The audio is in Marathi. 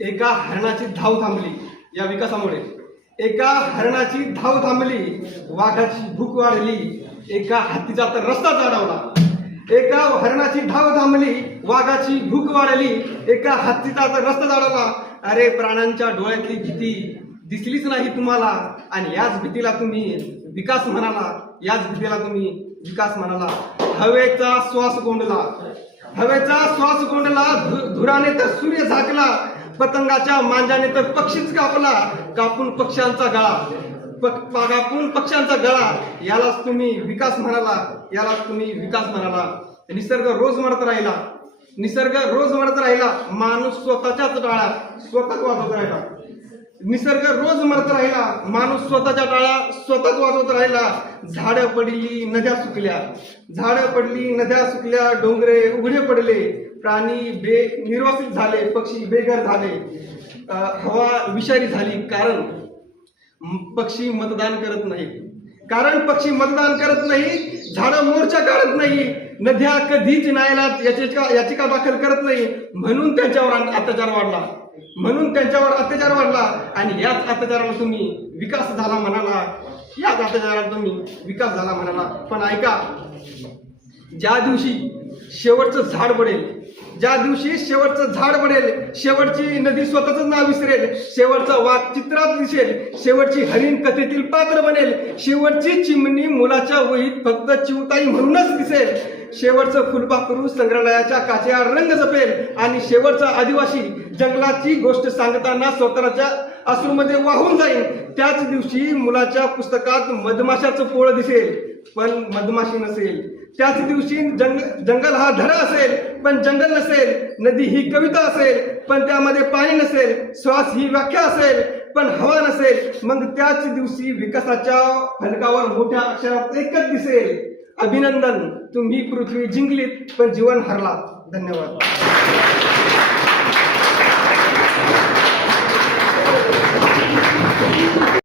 एका हरणाची धाव थांबली या विकासामुळे, एका हरणाची धाव थांबली, वाघाची भूक वाढली, एका हत्तीचा तर रस्ता चढवला. एका हरणाची धाव थांबली, वाघाची भूक वाढली, एका हत्तीचा तर रस्ता चढवला. अरे प्राण्यांच्या डोळ्यातली भीती दिसलीच नाही तुम्हाला, आणि याच भीतीला तुम्ही विकास म्हणाला, याच भीतीला तुम्ही विकास म्हणाला. हवेचा श्वास गोंडला, हवेचा श्वास गोंडला, धुराने तर सूर्य झाकला, पतंगाच्या मांजाने तर पक्षीच कापला, कापून पक्ष्यांचा गळा, कापून पक्ष्यांचा गळा, यालाच तुम्ही विकास म्हणाला, यालाच तुम्ही विकास म्हणाला. निसर्ग रोज मरत राहिला, निसर्ग रोज मरत राहिला, माणूस स्वतःच्याच डाळ्यात स्वतःच वाजवत राहिला. निसर्ग रोज मरत राहिला, माणूस स्वतःच्या डाळा स्वतःच वाजवत राहिला. झाडं पडली, नद्या सुकल्या, झाडं पडली, नद्या सुकल्या, डोंगरे उघडे पडले, प्राणी निर्वासित झाले, पक्षी बेघर झाले, हवा विषारी झाली. कारण पक्षी मतदान करत नाही, कारण पक्षी मतदान करत नाही, झाडं मोर्चा काढत नाही, नद्या कधीच न्यायालयात याचिका दाखल करत नाही, म्हणून त्यांच्यावर अत्याचार वाढला, म्हणून त्यांच्यावर अत्याचार वाढला. आणि याच अत्याचाराला तुम्ही विकास झाला म्हणाला, याच अत्याचाराला तुम्ही विकास झाला म्हणाला. पण ऐका, ज्या दिवशी शेवटचं झाड पडेल, ज्या दिवशी शेवटचं झाड पडेल, शेवटची नदी स्वतःच नाव विसरेल, शेवटचा वाघ चित्रात दिसेल, शेवटची हरिण कथेतील पात्र बनेल, शेवटची चिमणी मुलाच्या वहीत फक्त चिवताई म्हणूनच दिसेल, शेवटचं फुलपाखरू संग्रहालयाच्या काचेवर रंग जपेल, आणि शेवटचा आदिवासी जंगलाची गोष्ट सांगताना स्वतःच्या अश्रूमध्ये वाहून जाईल. त्याच दिवशी मुलाच्या पुस्तकात मधमाशाचं पोळ दिसेल, पण मधमाशी नसेल. त्याच दिवशी जंगल हा धडा असेल, पण जंगल नसेल. नदी ही कविता असेल, पण त्यामध्ये पाणी नसेल. श्वास ही व्याख्या असेल, पण हवा नसेल. मग त्याच दिवशी विकासाच्या फलकावर मोठ्या अक्षरात एकच दिसेल, अभिनंदन, तुम्ही पृथ्वी जिंकलीत पण जीवन हरला. धन्यवाद.